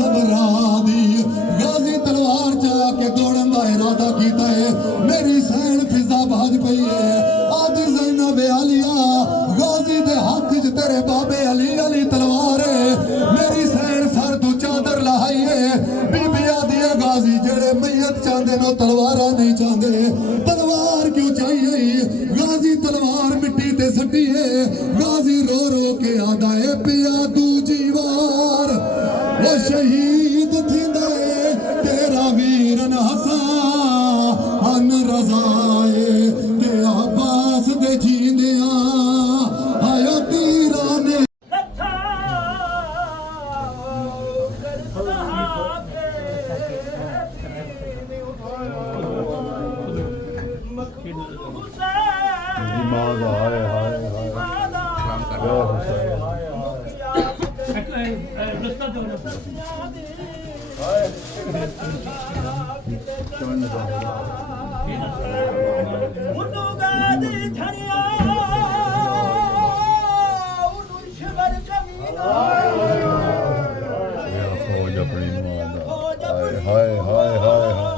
सबरा दी गाजी तलवार चा के दौड़न का इरादा किया है मेरी सैन फिजा बाज पई है आदि ज़ैनब आलिया गाजी दे हाथ च तेरे बाबे अली अली तलवार है मेरी सैन सर तू चादर लाई है बीबिया दिया गाजी जेड़े मैयत चाहते नो तलवार नहीं चाहते तलवार क्यों चाहिए गाजी तलवार मिट्टी ते सटी है गाजी रो रो के आदा है पिया दूजी वार वो शहीद थिंदा है तेरा वीरन हसन रजाए ते अब्बास दे जींदिया आयो तीरा ने हाय हाय हाय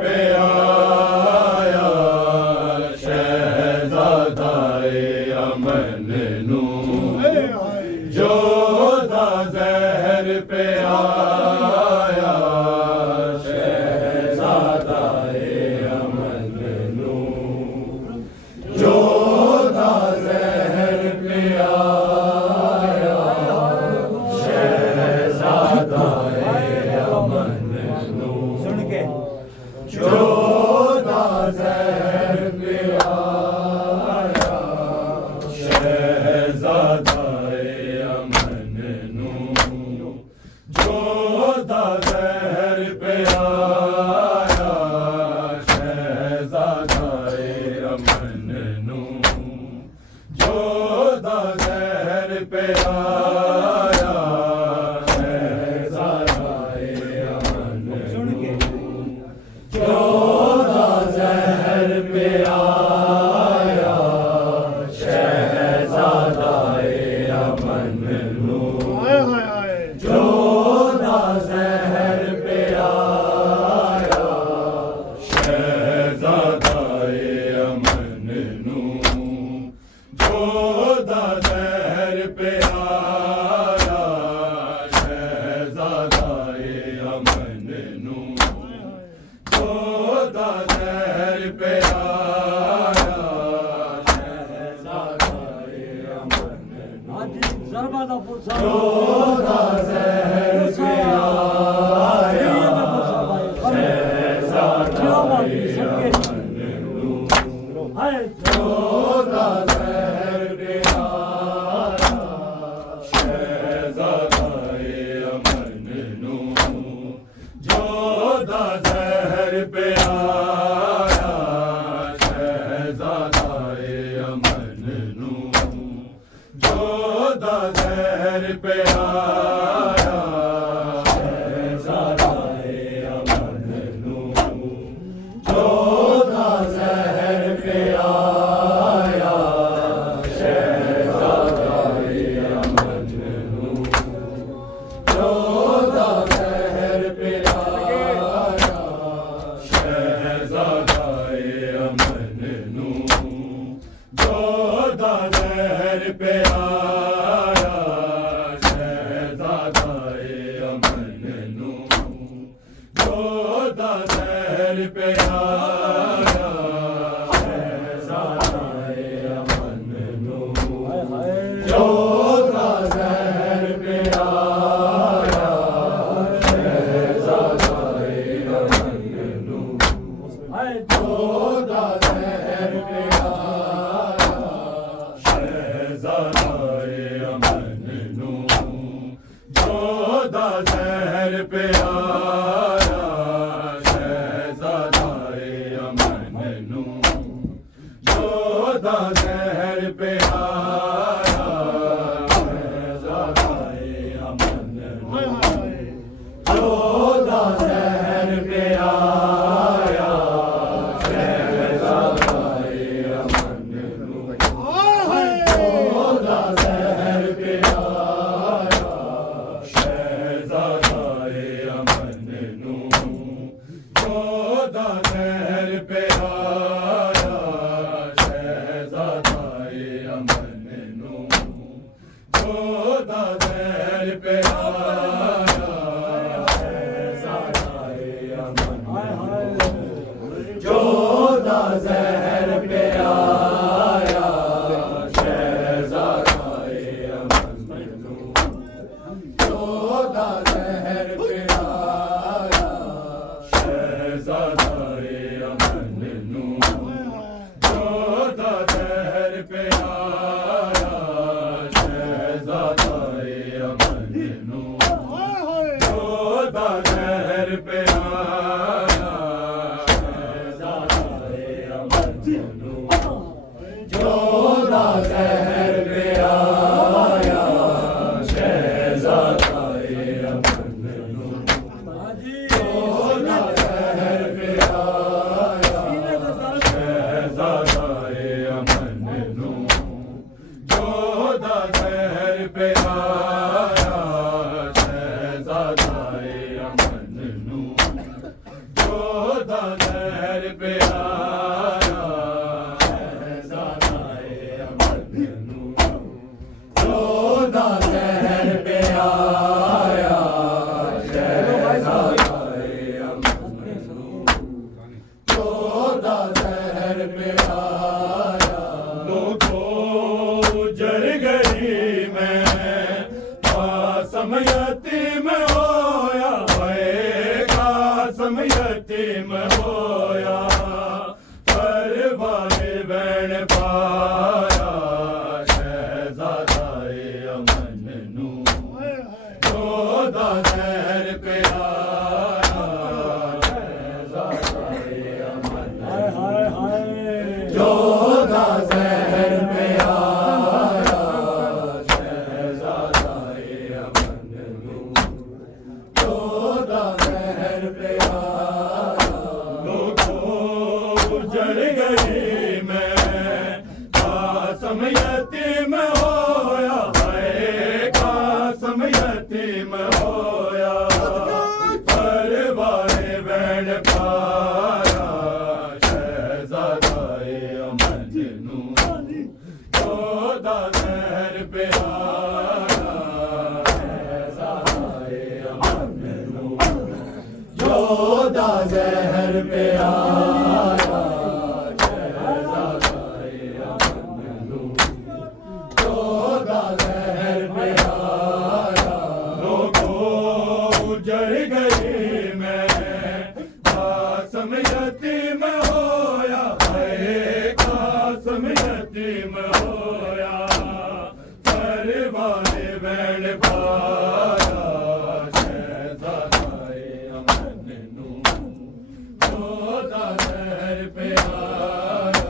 पे आया शहजादाए अमन नू जोधा जहर पे आया शहजादाए अमन नू जोधा जहर पे आया शहजादाए अमन नू जोधा जहर पे आया शहजादाए अमन नू जोधा जहर पे आया शहजादाए अमन नू जोधा जहर पे आया शहजादाए अमन जोधा जहर पे आया शहजादाए अमन नू जोधा जहर पे आया शहजादाए अमन नू जोधा जहर पे आया शहजादाए अमन नू जोधा जहर पे आया शहजादाए अमन जोधा जहर पे आया शहजादाए अमन नू जोधा जहर पे आया शहजादाए अमन नू जोधा जहर पे आया शहजादाए अमन नू जोधा जहर पे आया शहजादाए अमन नू जोधा जहर पे आया शहजादाए अमन नू जोधा जहर पे आया शहजादाए अमन नू जोधा जहर पे आया शहजादाए अमन नू जोधा जहर पे आया शहजादाए अमन नू जोधा जहर पे आया शहजादाए अमन नू जोधा जहर पे आया शहजादाए अमन नू जोधा जहर पे आया शहजादाए अमन नू जोधा जहर पे आया शहजादाए अमन नू जोधा जहर पे आया शहजादाए अमन नू जोधा जहर पे आया शहजादाए अमन नू जोधा जहर पे आया शहजादाए अमन नू जोधा जहर पे आया शहजादाए अमन नू जोधा जहर पे आया शहजादाए अमन नू जोधा जहर पे आया शहजादाए अमन नू जोधा जहर पे आया शहजादाए अमन नू जोधा जहर पे आया ਦਾ ਜ਼ਹਿਰ ਪਿਆਇਆ ਸ਼ਹਿਜ਼ਾਦਾਏ ਅਮਨ ਨੂੰ ਜੋ ਦਾ ਜ਼ਹਿਰ ਪਿਆਇਆ ਸ਼ਹਿਜ਼ਾਦਾਏ ਅਮਨ ਨੂੰ ਜੋ ਦਾ ਜ਼ਹਿਰ ਪਿਆਇਆ ਲੋਕੋ ਜਰ ਗਈ ਮੈਂ ਕਾਸਮ ਯਤੀਮ ਹੋਇਆ ਓਏ ਕਾਸਮ ਯਤੀਮ ਹੋਇਆ ਪਰਵਾਨੇ ਬੈਣ ਪਾਇਆ ਸ਼ਹਿਜ਼ਾਦਾਏ ਅਮਨ ਨੂੰ ਜੋ ਦਾ ਜ਼ਹਿਰ ਪਿਆਇਆ ਸ਼ਹਿਜ਼ਾਦਾਏ ਅਮਨ ਹਾਏ ਹਾਏ ਜੋ ਦਾ ਜ਼ਹਿਰ ਪਿਆਇਆ ਸ਼ਹਿਜ਼ਾਦਾਏ ਅਮਨ ਨੂੰ ਜੋ ਦਾ ਜ਼ਹਿਰ ਪਿਆਇਆ ਲੋਕੋ ਜੜ ਗਈ ਮੈਂ ਕਾਸਮ ਯਤੀਮ ਹੋਇਆ ਹਾਏ ਕਾਸਮ ਯਤੀਮ ਹੋਇਆ ਪਰਵਾਨੇ ਬੈਣ ਪਾਇਆ ਸ਼ਹਿਜ਼ਾਦਾਏ ਅਮਨ ਨੂੰ ਜੋ ਦਾ ਜ਼ਹਿਰ ਪਿਆਇਆ ਸ਼ਹਿਜ਼ਾਦਾਏ ਅਮਨ ਨੂੰ ਜੋ ਦਾ ਜ਼ਹਿਰ ਪਿਆਇਆ ਸ਼ਹਿਜ਼ਾਦਾਏ ਅਮਨ ਨੂੰ ਜੋ ਦਾ ਜ਼ਹਿਰ ਪਿਆਇਆ ਲੋਕੋ ਜੜ ਗਈ ਮੈਂ ਕਾਸਮ ਯਤੀਮ ਹੋਇਆ ਹਾਏ ਕਾਸਮ ਯਤੀਮ ਹੋਇਆ ਪਰਵਾਨੇ ਬੈਣ ਪਾਇਆ ਸ਼ਹਿਜ਼ਾਦਾਏ ਅਮਨ ਨੂੰ ਜੋ ਦਾ ਜ਼ਹਿਰ ਪਿਆਇਆ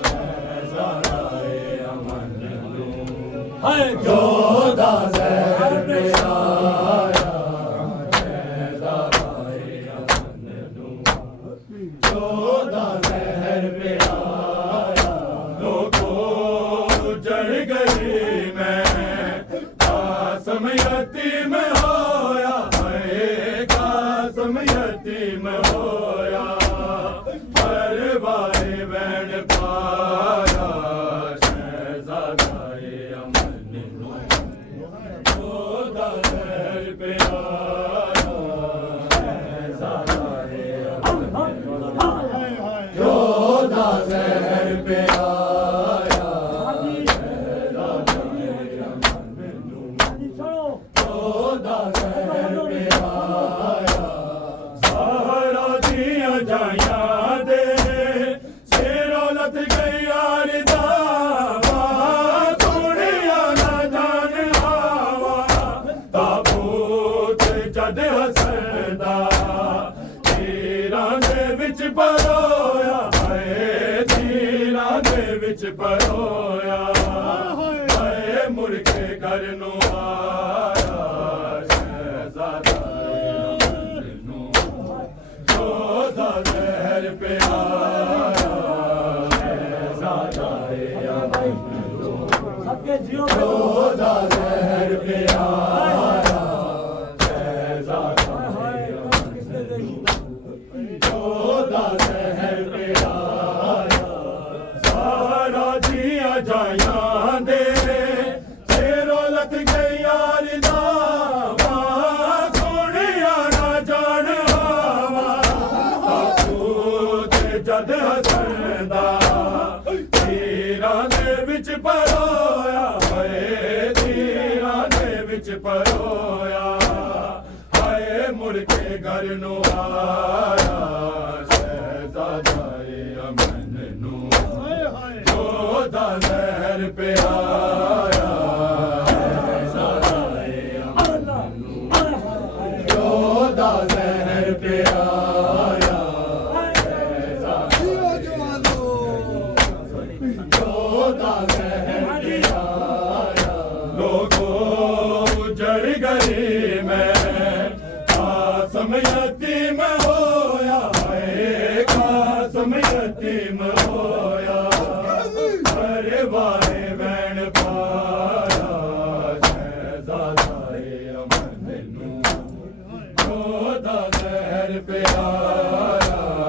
ਸ਼ਹਿਜ਼ਾਦਾਏ ਅਮਨ ਨੂੰ ਹਾਏ ਜੋ ਦਾ ਜ਼ਹਿਰ ਪਿਆਇਆ ਸ਼ਹਿਜ਼ਾਦਾਏ ਅਮਨ ਨੂੰ ਜੋ ਦਾ ਜ਼ਹਿਰ ਪਿਆਇਆ ਲੋਕੋ ਜੜ ਗਈ ਮੈਂ ਕਾਸਮ ਯਤੀਮ ਹੋਇਆ ਹਾਏ ਕਾਸਮ ਯਤੀਮ ਹੋਇਆ ਪਰਵਾਨੇ ਬੈਣ ਪਾਇਆ ਸ਼ਹਿਜ਼ਾਦਾਏ ਅਮਨ ਨੂੰ ਜੋ ਦਾ ਜ਼ਹਿਰ ਪਿਆਇਆ ਸ਼ਹਿਜ਼ਾਦਾਏ ਅਮਨ ਨੂੰ ਜੋ ਦਾ ਜ਼ਹਿਰ ਪਿਆਇਆ ਸ਼ਹਿਜ਼ਾਦਾਏ ਅਮਨ ਨੂੰ ਜੋ ਦਾ ਜ਼ਹਿਰ ਪਿਆਇਆ ਸਹਾਰਾ ਦੀਆਂ ਜਾਈਆਂ ਦੇ ਸਿਰੋਂ ਲੱਥ ਗਈ ਯਾਰ ਦਾ ਵਾ ਸੋਹਣਿਆ ਨਾ ਜਾਣ ਆਵਾ ਤਾਬੂਤ ਜਦ ਹਸਦਾ ਤੀਰਾਂ ਦੇ ਵਿੱਚ ਪਰੋਇਆ ਹਾਏ ਤੀਰਾਂ ਦੇ ਵਿੱਚ ਪਰੋਇਆ ਹਾਏ ਮੁੜ ਕੇ ਘਰ ਨੂੰ ਆਇਆ ਸ਼ਹਿਜ਼ਾਦਾਏ ਅਮਨ ਨੂੰ ਜੋ ਦਾ ਜ਼ਹਿਰ ਪਿਆਇਆ ਸ਼ਹਿਜ਼ਾਦਾਏ ਅਮਨ ਨੂੰ ਜੋ ਦਾ ਜ਼ਹਿਰ ਪਿਆਇਆ ਸ਼ਹਿਜ਼ਾਦਾਏ ਅਮਨ ਨੂੰ ਜੋ ਦਾ ਜ਼ਹਿਰ ਪਿਆਇਆ ਸਾਰਾ ਜੀਆਂ ਜਾਈਆਂ ਦੇ ਸਿਰੋਂ ਲੱਥ ਗਈ ਯਾਰ ਦਾ ਵਾ ਸੋਹਣਿਆ ਨਾ ਜਾਣ ਆਵਾ ਤਾਬੂਤ ਜਦ ਹਸਦਾ ਤੀਰਾਂ ਦੇ ਵਿੱਚ ਪਰੋਇਆ ਹਾਏ ਤੀਰਾਂ ਦੇ ਵਿੱਚ ਪਰੋਇਆ ਹਾਏ ਮੁੜ ਕੇ ਘਰ ਨੂੰ ਆਇਆ ਸ਼ਹਿਜ਼ਾਦਾਏ ਅਮਨ ਨੂੰ ਜੋ ਦਾ ਜ਼ਹਿਰ ਪਿਆਇਆ ਸ਼ਹਿਜ਼ਾਦਾਏ ਅਮਨ ਨੂੰ ਜੋ ਦਾ ਜ਼ਹਿਰ ਪਿਆਇਆ ਜੋ ਦਾ ਜ਼ਹਿਰ ਪਿਆਇਆ ਲੋਕੋ ਜੜ ਗਈ ਮੈਂ ਕਾਸਮ ਯਤੀਮ ਹੋਇਆ ਹਾਏ ਕਾਸਮ ਯਤੀਮ ਹੋਇਆ ਪਰਵਾਨੇ ਬੈਣ ਪਾਇਆ ਸ਼ਹਿਜ਼ਾਦਾਏ ਅਮਨ ਨੂੰ ਜੋ ਦਾ ਜ਼ਹਿਰ ਪਿਆਇਆ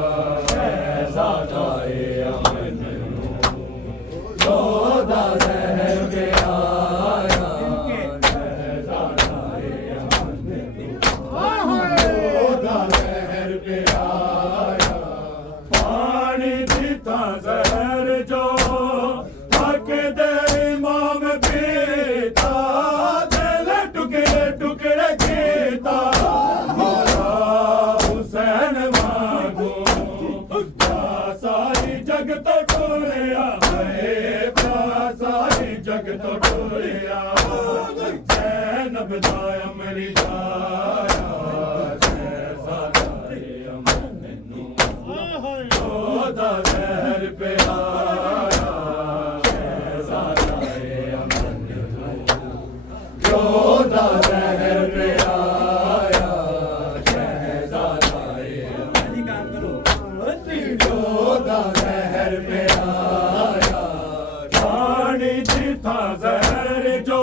वांगू सारी जग तो टोलिया है सारी जग तो टोलिया जैनब दा अमरी जाया जैसा जाए अमन नू ओदा जहर पे आया जैसा जाए अमन नू ओदा जहर पे आया जैसा जाए ओदा जहर पे आया पानी जीता जहर जो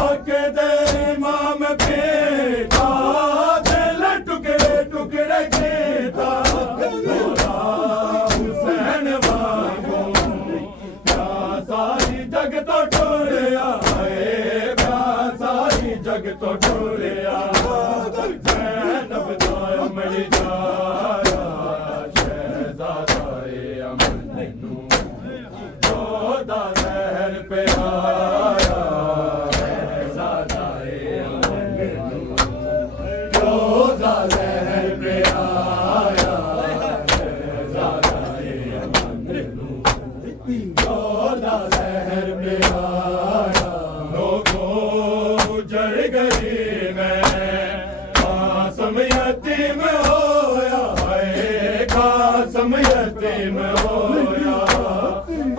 आके दे इमाम पे का दिल टुकड़े टुकड़े खेता मोरा हुसैन वांगू क्या सारी जग तो टोलिया है क्या सारी जग तो टोलिया जैनब दा अमरी जाया शहजादाए अमन नू ओदा जहर पे आया शहजादाए अमन नू ओदा जहर पे आया शहजादाए अमन नू ओदा जहर पे आया लोगों जड़ गई मैं कासम यतीम होया है कासम यतीम होया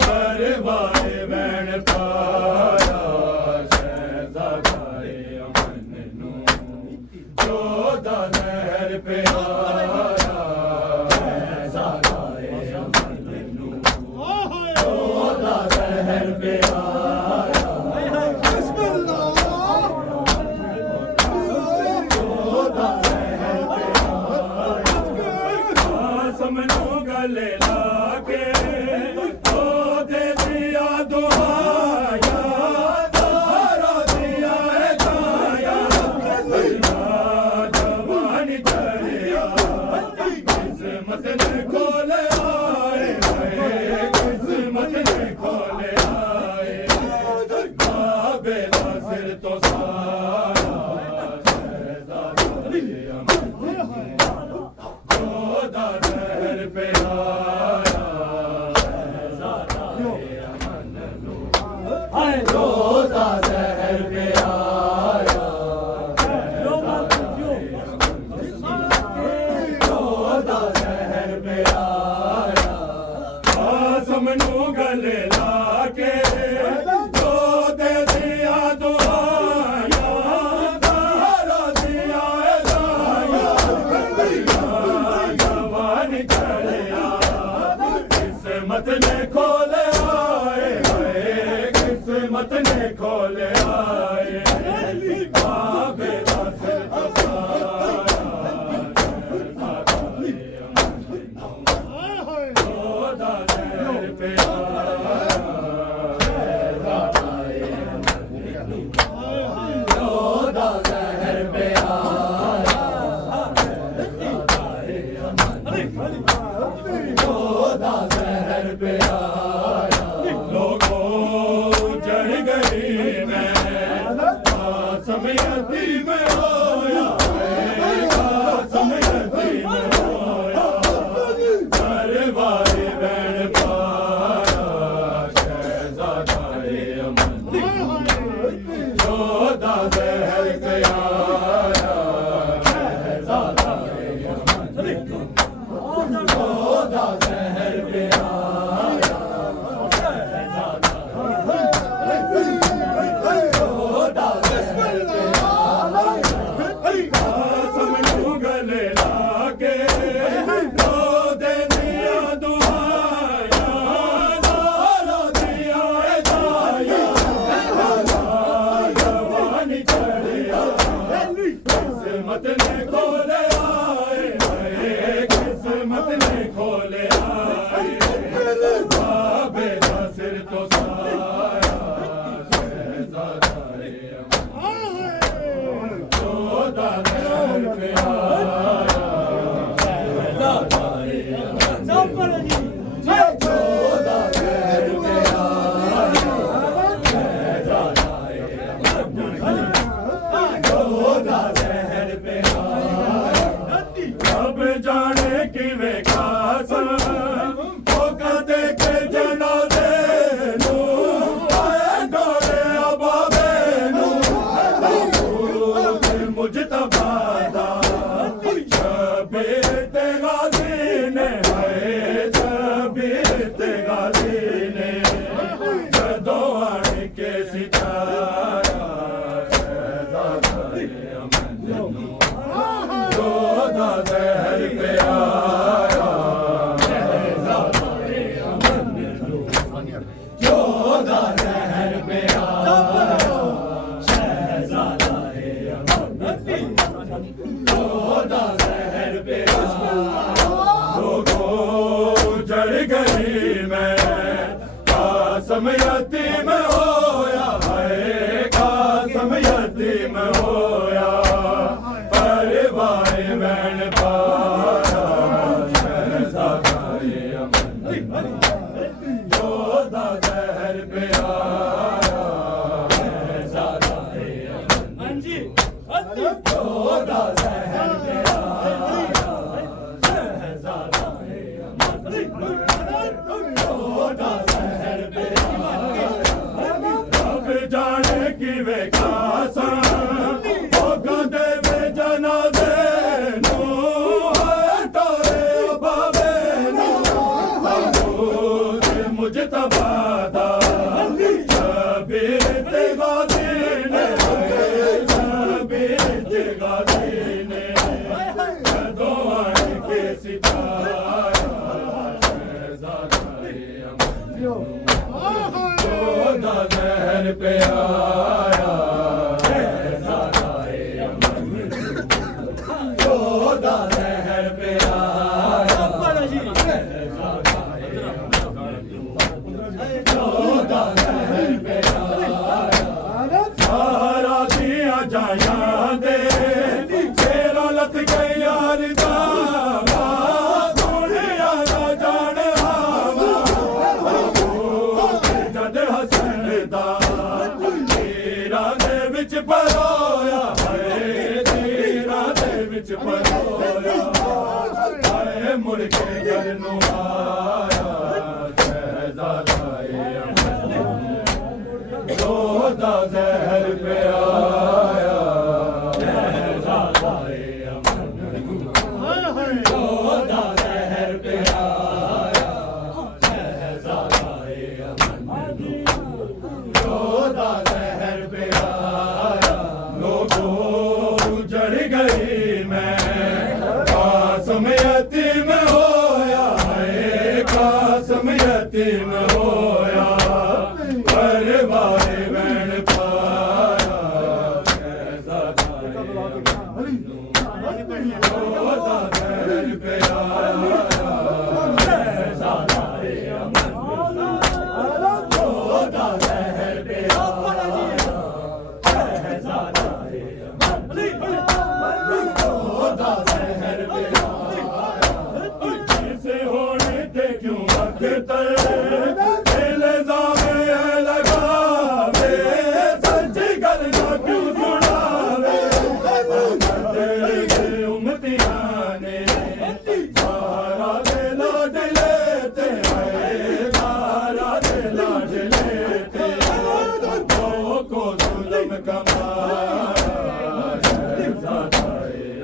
परवाए बैन पाया शहजादाए अमन नू ओदा जहर पे आया शहजादाए अमन नू ओदा जहर पे आया ओदा जहर पे आया समझो गले लाके ओ दे दिया दुआया तारा दिया है दाया जवानी चढ़िया किस्मत ने खोले आए किस्मत ने खोले आए बाबे दा सिर तो सारा शहजादाए अमन ओदा जहर पे आया शहजादाए अमन नू ओदा जहर पे आया ओदा जहर पे आया कासम नू गले लाके जो दे दिया दुआया तारा दिया है दाया जवानी चढ़िया किस्मत ने खोले आए किस्मत ने खोले आए बाबे दा सिर तो साया शहजादाए अमन नू ओदा जहर पे आया शहजादाए अमन नू ओदा जहर पे आया शहजादाए अमन नू ओदा जहर पे आया लोगों जड़ गई मैं कासम यतीम होया कासम यतीम होया परवाए बैन पाया शहजादाए अमन नू ओदा जहर पे आया शहजादाए अमन नू ओदा जहर पे आया ओदा जहर पे आया कासम नू गले लाके ओ दे दिया दुआया तारा दिया है दाया जवानी चढ़िया किस्मत ने खोले आए किस्मत ने खोले आए बाबे दा सिर तो साया शहजादाए अमन नू ओदा जहर पे आया शहजादाए किवे कासा मौका दे के जनाजे नू आए डोरे अबाबे नू मुजतबा दा शबीर ते गाजी ने हाय शबीर ते गाजी ने जदों आण के सितारा शहज़ादा अमन नू जोधा ज़हर पे आया शहज़ादा अमन नू जोधा ज़हर पे आया शहज़ादा अमन जोधा ज़हर पे आया लोगों जड़ गई मैं कासम यतीम होया है कासम यतीम होया परवाए मैन पाया शहज़ादा अमन जोधा ज़हर पे आया शहज़ादा अमन जोधा ज़हर पे आया शहज़ादा अमन जोधा ज़हर पे आया रब जाने की वे कासा मौका दे वे जनाजे नू टोरे बाबे नू मुजतबा दा शबीर ते गाजी ने शबीर ते गाजी ने जदों आण के सितारा शहज़ादा अमन जोधा ज़हर पे आया शहज़ादा अमन जोधा ज़हर पे आया शहज़ादा अमन जोधा ज़हर पे आया सारा दिया जाया दे तेरा लत गई यार दा दुनिया दा जान आवा जद हसन दा तेरा दे विच परोया है तेरा दे विच परोया आए मुड़ के घर नू आया शहज़ादा अमन जोधा ज़हर पे आया शहज़ादा अमन जोधा ज़हर पे आया शहज़ादा अमन जोधा ज़हर पे आया लोगों जड़ गई मैं कासम यतीम होया है कासम यतीम होया परवाए मैन पाया शहज़ादा अमन जोधा ज़हर पे आया शहज़ादा अमन जोधा ज़हर पे आया शहज़ादा अमन जोधा ज़हर पे आया जिसे होने थे क्यों अख्तर इल्ज़ाम लगावे सच्ची गल ना क्यों सुनावे उम्मतियां ने सहारा दे लाड लेते हैं सहारा दे लाड लेते को जुल्म कमाया शहज़ादा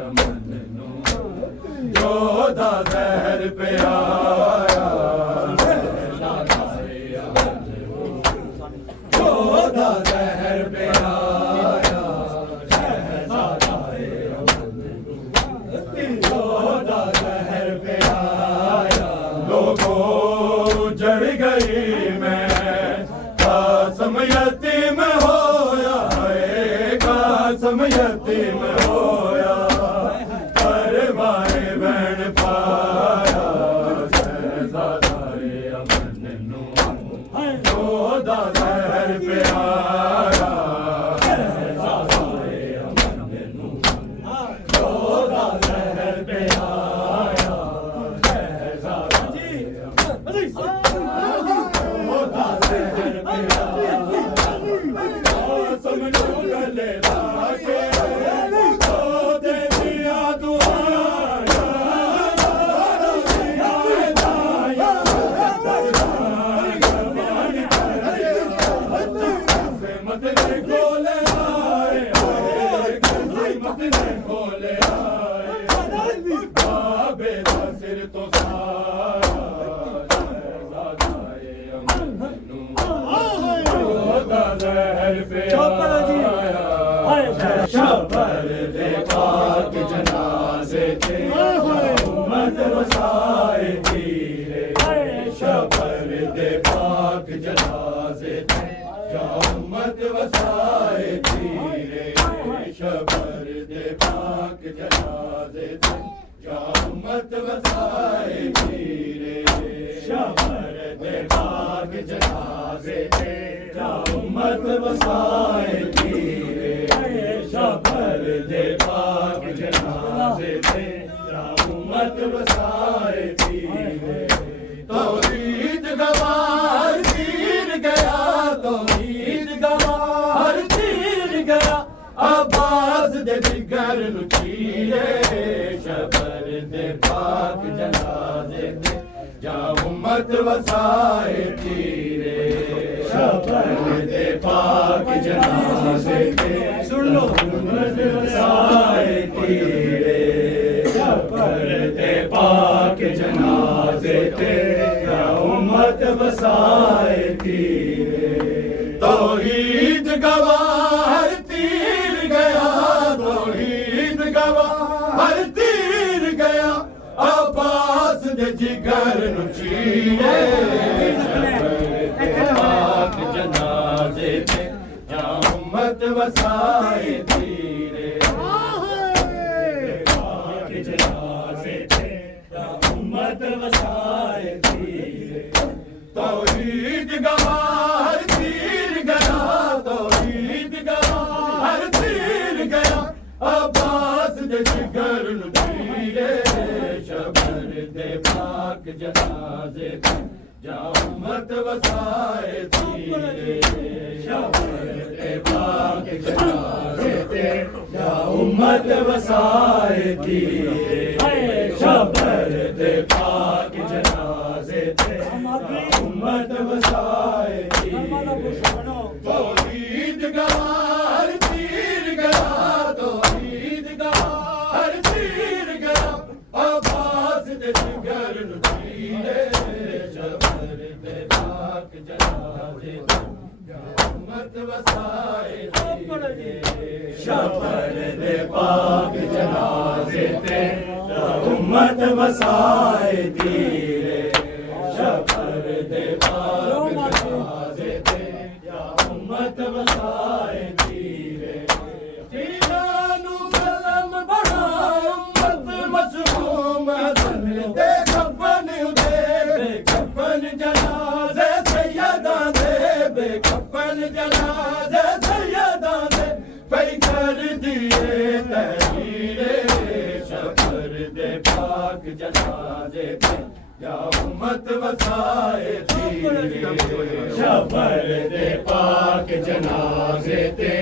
अमन नू जोधा ज़हर पे आया शहज़ादा अमन जोधा ज़हर पे आया शहज़ादा अमन जोधा ज़हर पे आया लोगों जड़ गई मैं कासम यतीम होया है कासम यतीम होया परवाए बहन पाया तो सारा शहजादाए अमन नू ओदा जहर पे आया शबर दे पाक जनाजे ते उम्मत वसाए तीरे शबर दे पाक जनाजे ते उम्मत वसाए तीरे शबर दे पाक जनाजे ते उम्मत वसाए तीरे शबर दे पाक जनाजे ते उम्मत वसाए तीरे शबर दे पाक जनाजे ते उम्मत वसाए तीरे तौहीद गवार तीर गया तौहीद गवार तीर गया अब्बास दे जिगर नु चीरे शबर दे पाक जनाजे ते जा उम्मत वसाए तीरे शबर दे पाक जनाजे ते सुन लो उम्मत वसाए तीरे शबर दे पाक जनाजे ते जा उम्मत वसाए तीरे तौहीद गवार तीर गया तौहीद गवार तीर गया अब्बास दे जिगर नु चीरे पाक जनाजे ते जा उम्मत वसाए तीरे पाक जनाजे ते जा उम्मत वसाए तीरे तौहीद गवार तीर गया तौहीद गवार तीर गया अब्बास दे जिगर नु चीरे शबर दे पाक जनाजे ते जा उम्मत वसाए तीरे शबर दे पाक जनाजे ते जा उम्मत वसाए तीरे शबर दे पाक जनाजे ते उम्मत वसाए तीरे तौहीद गवार तीर गया तौहीद गवार तीर गया अब्बास दे जिगर नु चीरे शबर दे पाक जनाजे ते उम्मत वसाए तीरे शबर दे पाक जनाजे ते उम्मत वसाए तीरे शबर दे पाक जनाजे ते उम्मत वसाए तीरे तीरानू कलम बढ़ा उम्मत मसरूम हसन दे कफन दे बेकफन जनाजे सैयदा दे बेकफन जनाजे सैयदा दे पै कर दिए तहरीरे शबर दे पाक जनाजे ते या उम्मत वसाए तीरे शबर दे पाक जनाजे ते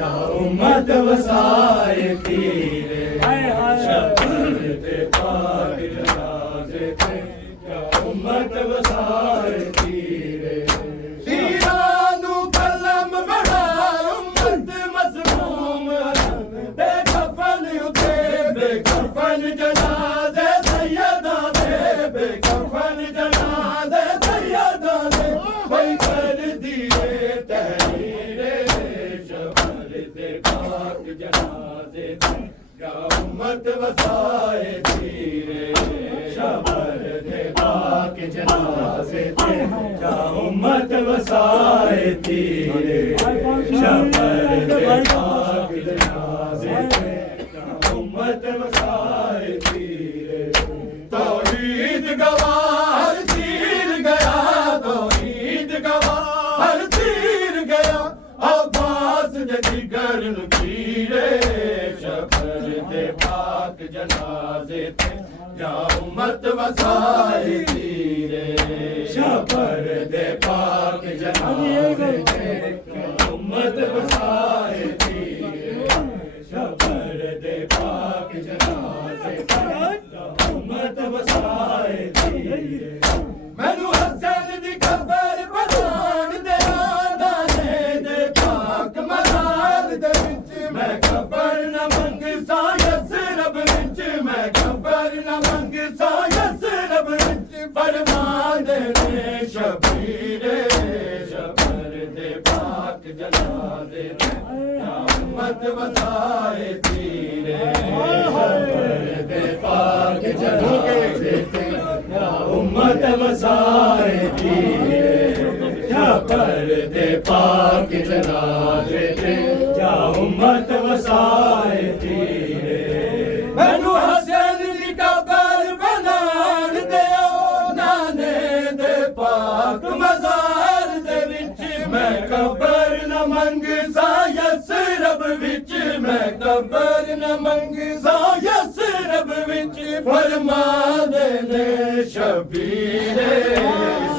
या उम्मत वसाए तीरे शबर दे पाक जनाजे ते या उम्मत वसाए तीरे तीरानू कलम बढ़ा उम्मत मसरूम बेकफन उठे बेकफन जनाजे सैयदा दे बेकफन जनाजे सैयदा दे कोई कर दिए तहरीरे शबर दे पाक जनाजे ते या उम्मत वसाए तीरे शबर दे पाक जनाजे ते या उम्मत वसाए तीरे शबर दे पाक जनाजे ते या उम्मत वसाए तीरे तौहीद गवार तीर गया तौहीद गवार तीर गया अब्बास दे जिगर नु चीरे शबर दे पाक जनाजे ते या उम्मत वसाए तीरे शबर दे पाक जनाजे ते या उम्मत वसाए तीरे शबर दे पाक जनाजे ते या उम्मत वसाए तीरे मैनू हसन दी खबर पठान दे आदाने दे पाक मज़ार दे विच मैं खबर न मंग सा यसरब विच मैं खबर न मंग सा यसरब वसाए तीरे शबर दे पाक जनाजे ते या उम्मत वसाए तीरे शबर दे पाक जनाजे ते या उम्मत वसाए तीरे मैनू हसन दी कबर बनान दियो नाने दे पाक मज़ार दे विच मैं कबर न मंगसा यसरब विच मैं कबर न मंगसा यसरब विच फरमा दे ने शबीरे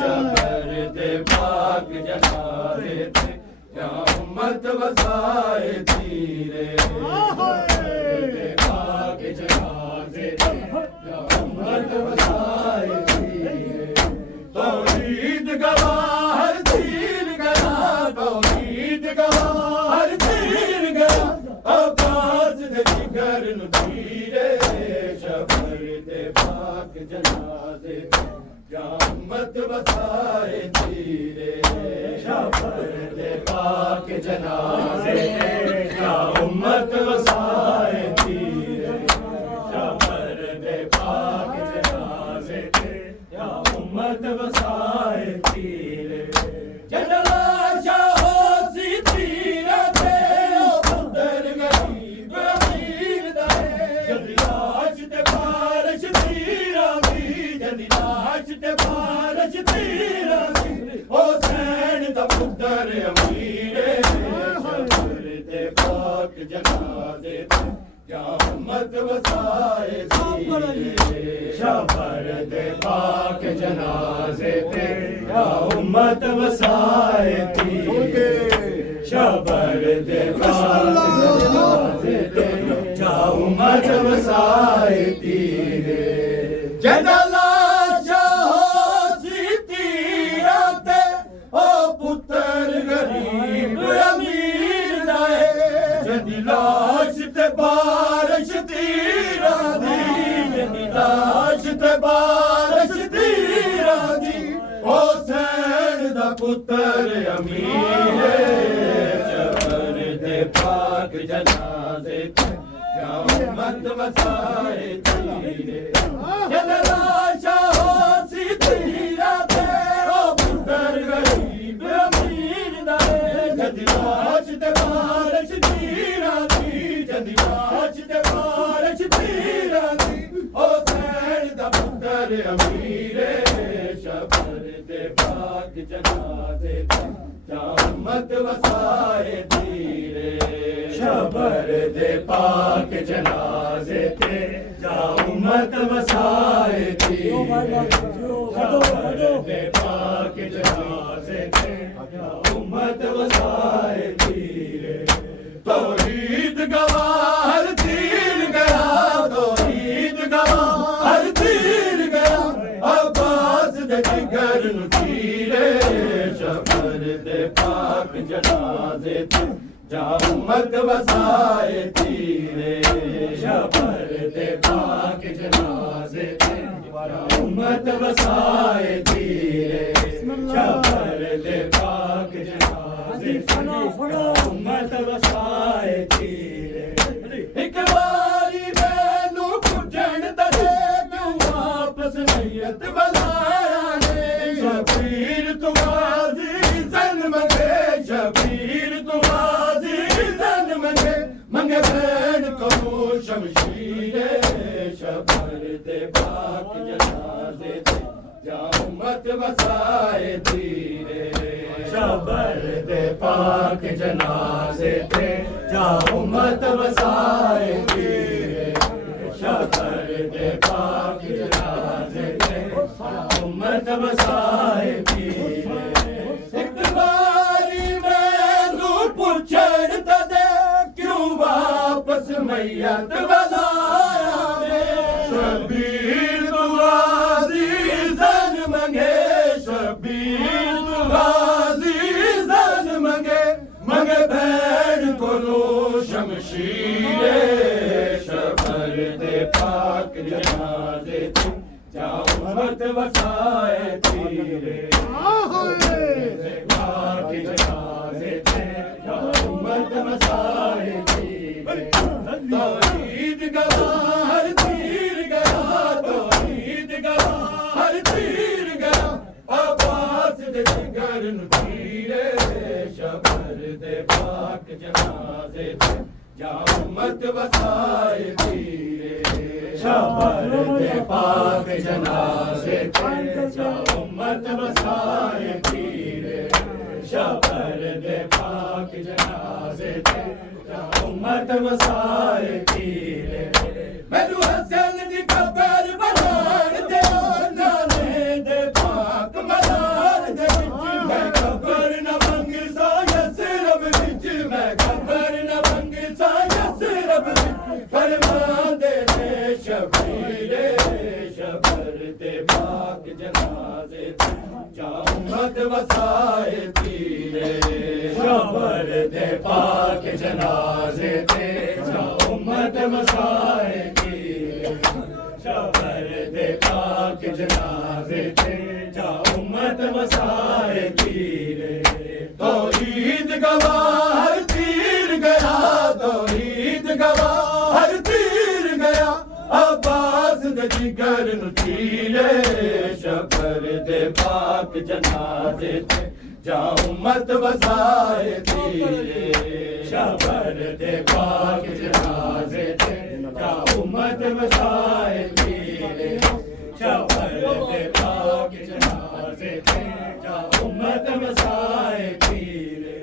शबर दे पाक जनाजे ते या उम्मत वसाए तीरे दे पाक जनाजे ते या उम्मत वसाए तीरे तौहीद गवाह हर तीर गया तौहीद गवाह हर तीर गया अब्बास दे जिगर नु तीरे शबर दे पाक जनाजे ते या उम्मत वसाए तीरे शबर दे पाक जनाजे ते या उम्मत वसाए तीरे शबर दे पाक जनाजे ते या उम्मत वसाए तीरे जदला शाहो सी तीरा ते ओ पुत्र गरीब अमीर दाए जदलाश ते बारिश तीरा दी जदलाश ते बारिश तीरा दी ओ सैन दा पुत्र अमीर शबर दे पाक जनाजे ते या उम्मत वसाए तीरे शबर दे पाक जनाजे ते या उम्मत वसाए तीरे शबर दे पाक जनाजे ते या उम्मत वसाए तीरे जदला शाहो सी तीरा ते ओ पुत्र गरीब अमीर दाए जदलाश ते बारिश तीरा दी जदलाश ते बारिश तीरा दी ओ सैन दा पुत्र अमीर शबर दे पाक जनाजे ते या उम्मत वसाए तीरे जदला शाहो सी तीरा ते ओ पुत्र गरीब अमीर दाए जदलाश ते बारिश तीरा दी जदलाश ते बारिश तीरा दी ओ सैन दा पुत्र अमीर शबर दे पाक जनाजे ते या उम्मत वसाए तीरे शबर दे पाक जनाजे ते या उम्मत वसाए तीरे शबर दे पाक जनाजे ते या उम्मत वसाए तीरे तौहीद गवाह हर तीर गया तौहीद गवाह हर तीर गया अब्बास दे जिगर नु तीरे शबर दे पाक जनाजे ते या उम्मत वसाए तीरे शबर दे पाक जनाजे ते या उम्मत वसाए तीरे शबर दे पाक जनाजे ते या उम्मत वसाए तीरे एक बारी मैनू पुजन तले क्यों वापस नैयत बनाया ने शबीर तू गाजी जन मंगे शबीर तू गाजी जन मंगे मंगे बैन को शमशीरे शबर दे पाक जनाजे ते या उम्मत वसाए तीरे शबर दे पाक जनाजे ते या उम्मत वसाए तीरे शबर दे पाक जनाजे ते या उम्मत वसाए तीरे एक बारी मैनू पुछण तदे क्यों वापस मैयत बनाया ने शबीर तू गाजी जन मंगे शबीर तू गाजी जन मंगे मंगे बैन को शमशीरे शबर दे पाक जनाजे ते या उम्मत वसाए तीरे दे पाक जनाजे ते या उम्मत वसाए तीरे तौहीद गवाह हर तीर गया तौहीद गवाह हर तीर गया अब्बास दे जिगर नूं तीरे शबर दे पाक जनाजे ते जा उम्मत वसाए तीरे शबर दे पाक जनाजे ते जा उम्मत वसाए तीरे शबर दे पाक जनाजे ते जा उम्मत वसाए तीरे मैनू हसन दी खबर बनान दे नाले दे पाक मदार दे विच मैं खबर न मंग सा यसरब विच मैं खबर न मंग सा यसरब विच फरमान दे शबीरे शबर दे पाक जनाजे ते जा उम्मत वसाए तीरे शबर दे पाक जनाजे ते जा उम्मत वसाए तीरे शबर दे पाक जनाजे ते जा उम्मत वसाए तीरे तौहीद गवाह हर तीर गया तौहीद गवाह हर तीर गया अब्बास दे जिगर नूं तीरे शबर दे पाक जनाजे ते जा उम्मत वसाए तीरे शबर दे पाक जनाजे ते जा उम्मत वसाए तीरे शबर दे पाक जनाजे ते जा उम्मत वसाए तीरे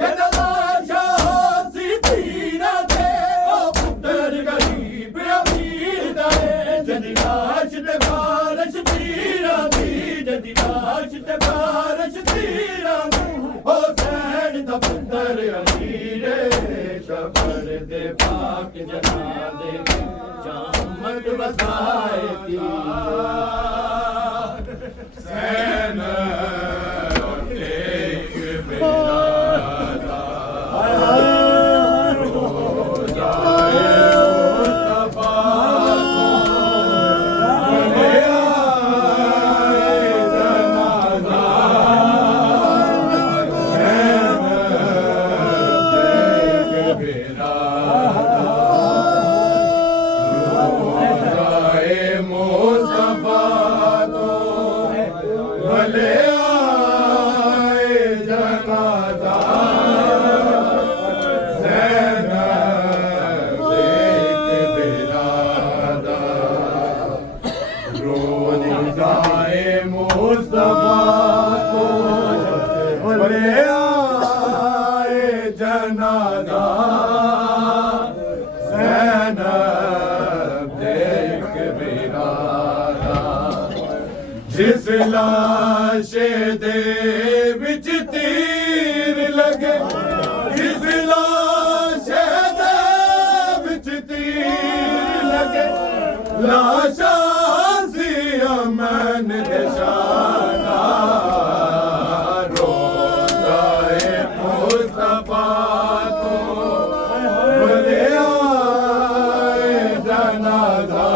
जनाला शाह सी तीरा दे ओ पुत्तर गरीब अमीर दा जदी लाश ते बारिश तीरा दी जदी लाश ते बारिश तीरा दी ओ सैन दा पुत्तर अमीर शबर दे पाक जनाजे ते जा उम्मत वसाए तीरे सैन एक बेरा जिस लाशे दे विच तीर लगे जिस लाशे दे विच तीर लगे लाशा सी अमन निशाना रोज़ाए मुस्तफा को भले आए जनाजा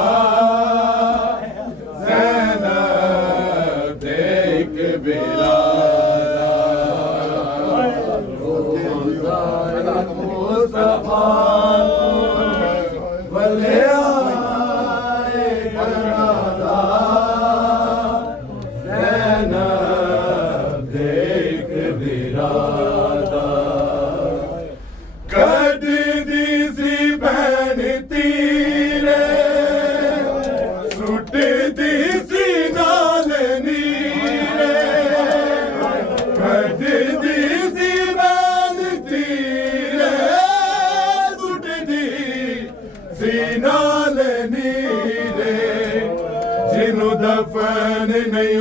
दफन नहीं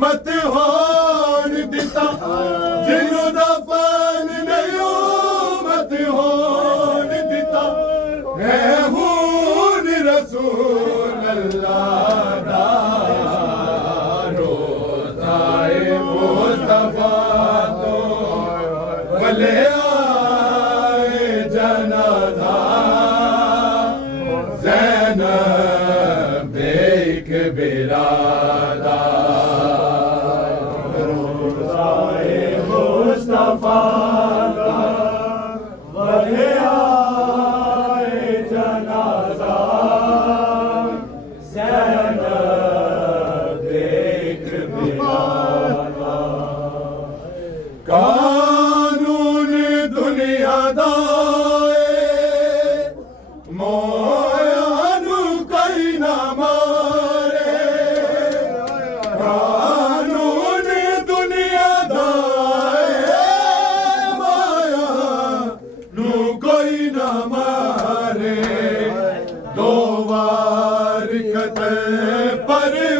मत होन दिता जिन्हों दफन नहीं मत होन दिता है हून रसूल अल्लाह दा रोज़ाए मुस्तफा तो भले आए जनाजा ज़ैनब एक बिरादा रोज़ाए मुस्तफा का भले आए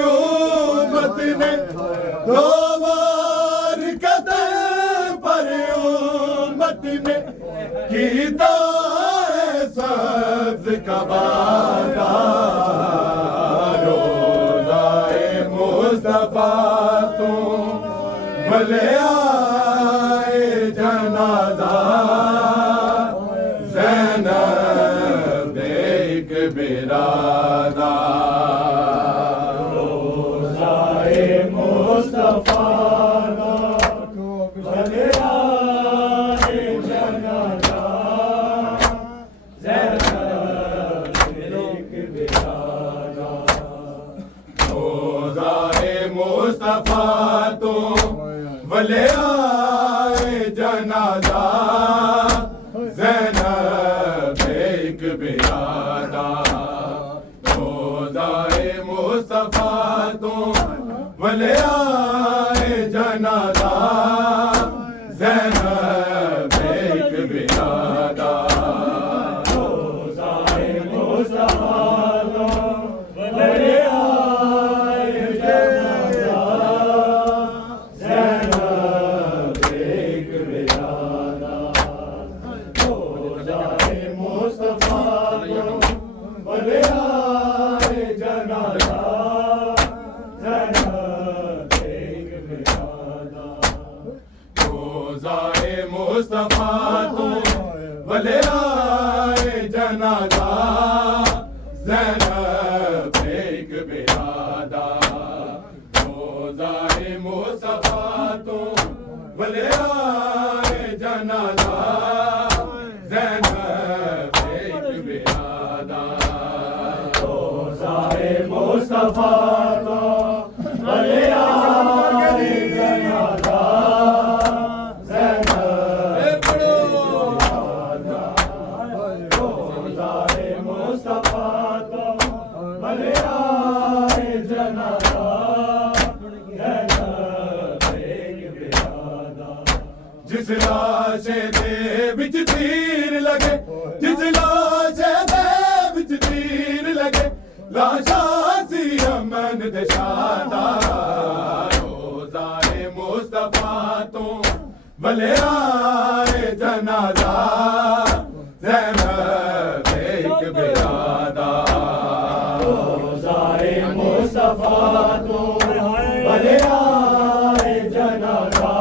उम्मत ने दो बार कत्ल पर उम्मत ने कीता है सब्ज़ का वादा रोज़ाए मुस्तफा तू भले आए जनाजा ज़ैनब एक बिरादा रोज़ाए मुस्तफा भले आए जनाजा ज़ैनब एक बिरादा रोज़ाए मुस्तफा तो भले आए जनाजा ज़ैनब एक बिरादा रोज़ाए मुस्तफा तो भले आए जनाजा ज़ैनब एक बिरादा रोज़ाए मुस्तफा तो भले आए जनाजा ज़ैनब एक बिरादा रोज़ाए मुस्तफा तो भले आए जनाजा ज़ैनब एक बिरादा रोज़ाए मुस्तफा तो भले आए जनाजा ज़ैनब एक बिरादा रोज़ाए मुस्तफा तो भले आए जनाजा ज़ैनब एक बिरादा रोज़ाए मुस्तफा तो भले आए जनाजा ज़ैनब रोज़ाए मुस्तफा तो भले आए जनाजा ज़ैनब एक बिरादा जिस लाशे दे विच तीर लगे जिस लाशे दे विच तीर लगे लाशा सी अमन दे शादा रोज़ाए मुस्तफा तो भले आए जनाजा ज़ैनब एक बिरादा रोज़ाए मुस्तफा तो भले आए जनाजा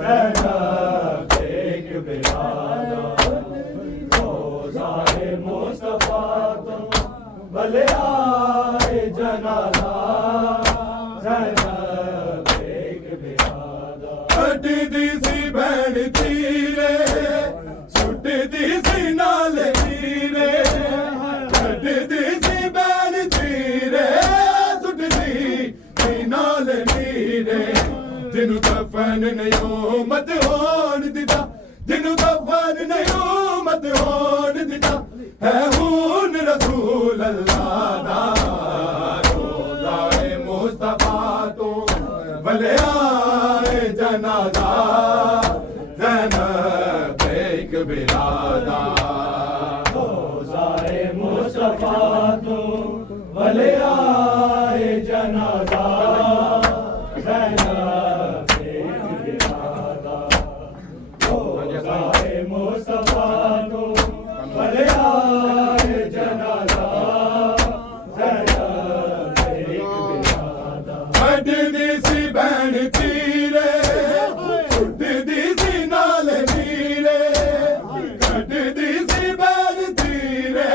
ज़ैनब एक बिरादा रोज़ाए मुस्तफा तो भले आए जनाजा ज़ैनब एक बिरादा अड्डी दी सी भैन तीरे सुटदी सी नाले तीरे अड्डी दी सी भैन तीरे सुटदी सी नाले तीरे जिनु दफन नहीं मत होन दिता जिनु दफन नहीं मत होन दिता है हुन रसूल अल्लाह दा रोज़ाए मुस्तफा तो भले आए जनाजा ज़ैनब एक बिरादा रोज़ाए मुस्तफा तो भले आए जनाजा ज़ैनब एक बिरादा रोज़ाए मुस्तफा तो भले आए जनाजा ज़ैनब एक बिरादा अड्डी सी भैन तीरे सुटदी सी नाले नीरे अड्डी सी भैन तीरे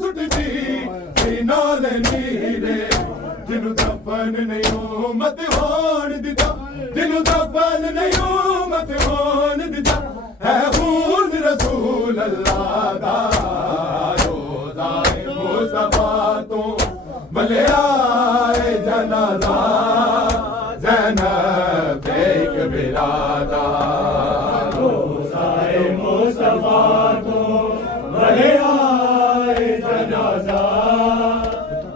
सुटदी सी नाले नीरे जिनु दफन नहीं मत होन दिता जिनु दफन नहीं मत होन दिता है खून रसूल अल्लाह दा रोज़ाए मुस्तफा तो भले आए जनाजा ज़ैनब एक बिरादा रोज़ाए मुस्तफा तो भले आए जनाजा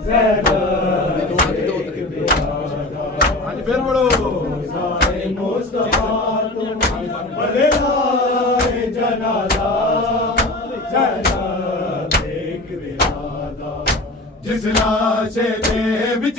ज़ैनब एक बिरादा फिर बोलो रोज़ाए मुस्तफा तो भले आए जनाजा ज़ैनब एक बिरादा जिस लाशे दे विच